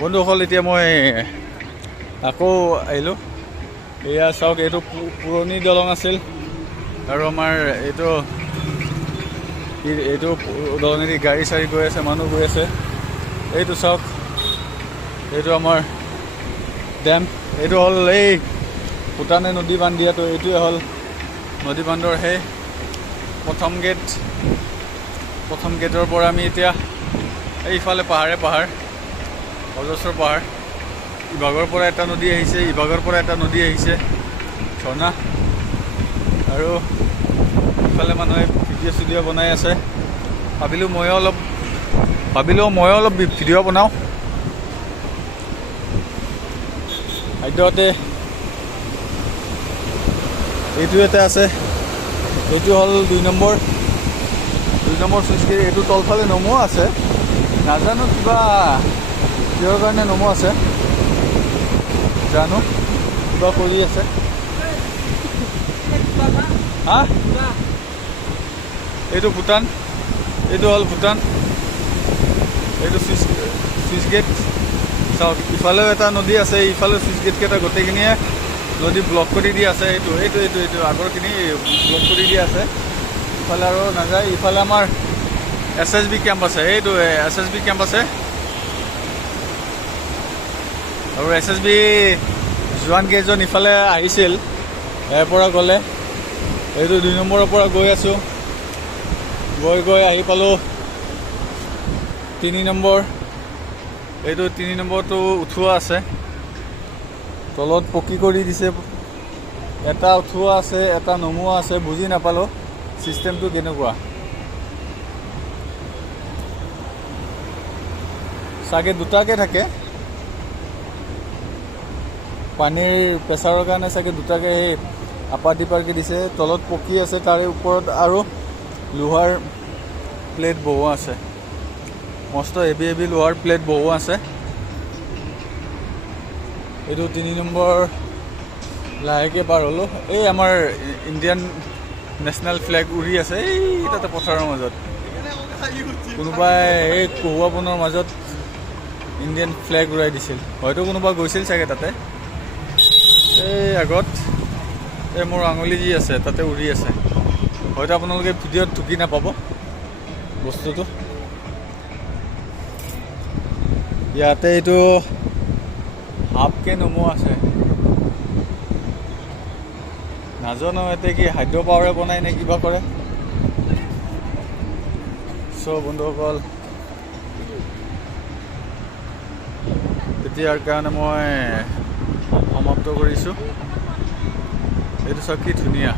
বন্ধুসকল এতিয়া মই আকৌ আহিলোঁ। এয়া চাওক, এইটো পুৰণি দলং আছিল আৰু আমাৰ এইটো দলঙেদি গাড়ী চাড়ী গৈ আছে, মানুহ গৈ আছে। এইটো চাওক, এইটো আমাৰ ডেম। এইটো হ'ল এই ভূটানে নদী বান্ধ দিয়াটো। এইটোৱে হ'ল নদী বান্ধৰ সেই প্ৰথম গেট। প্ৰথম গেটৰ পৰা আমি এতিয়া এইফালে পাহাৰ অজস্ৰ পাহাৰ। ইভাগৰ পৰা এটা নদী আহিছে, ইভাগৰ পৰা এটা নদী আহিছে, ঝৰ্ণা। আৰু ইফালে মানুহে ভিডিঅ' চিডিঅ' বনাই আছে। ভাবিলোঁ ময়ো অলপ ভিডিঅ' বনাওঁ। খাদ্যতে এইটো এটা আছে, এইটো হ'ল 2 নম্বৰ চুইচ গেট। এইটো তলফালে নমো আছে, নাজানো কিহৰ কাৰণে নমো আছে, জানো কিবা কৰি আছে। হা, এইটো ভূটান, এইটো হ'ল ভূটান। এইটো চুইচ গেট। চাওক, ইফালেও এটা নদী আছে, ইফালে চুইচ গেটকেইটা গোটেইখিনিয়ে নদী ব্লক কৰি দি আছে। এইটো আগৰখিনি ব্লক কৰি দি আছে। ইফালে আৰু নাযায়। ইফালে আমাৰ SSB কেম্প আছে, এইটো SSB কেম্প আছে। আৰু SSB জোৱান কেইজন ইফালে আহিছিল, ইয়াৰ পৰা গ'লে। এইটো 2 নম্বৰৰ পৰা গৈ আছোঁ, গৈ আহি পালোঁ 3 নম্বৰ। এইটো 3 নম্বৰটো উঠোৱা আছে, তলত পকী কৰি দিছে। এটা উঠোৱা আছে, এটা নমোৱা আছে। বুজি নাপালোঁ চিষ্টেমটো কেনেকুৱা। চাগে দুটাকে থাকে, পানীৰ প্ৰেছাৰৰ কাৰণে চাগে দুটাকে সেই আপাৰ ডিপাৰকে দিছে। তলত পকী আছে, তাৰে ওপৰত আৰু লোহাৰ প্লেট বহুৱা আছে, মস্ত হেভি লোহাৰ প্লেট বহুৱা আছে। এইটো 3 নম্বৰ লাহেকৈ পাৰ হ'লোঁ। এই আমাৰ ইণ্ডিয়ান নেশ্যনেল ফ্লেগ উৰি আছে এই তাতে পথাৰৰ মাজত। কোনোবাই এই কহুৱা বনৰ মাজত ইণ্ডিয়ান ফ্লেগ উৰাই দিছিল, হয়তো কোনোবা গৈছিল চাগে তাতে। এই আগত এই মোৰ আঙুলি যি আছে তাতে উৰি আছে, হয়তো আপোনালোকে ভিডিঅ'ত ঢুকি নাপাব বস্তুটো। ইয়াতে এইটো হাফকে নমো আছে, নাজানো ইয়াতে কি হাইড্ৰ' পাৱাৰে বনাই নে কিবা কৰে। চ' বন্ধুসকল, এতিয়াৰ কাৰণে মই সমাপ্ত কৰিছোঁ। এইটো চাওক কি ধুনীয়া।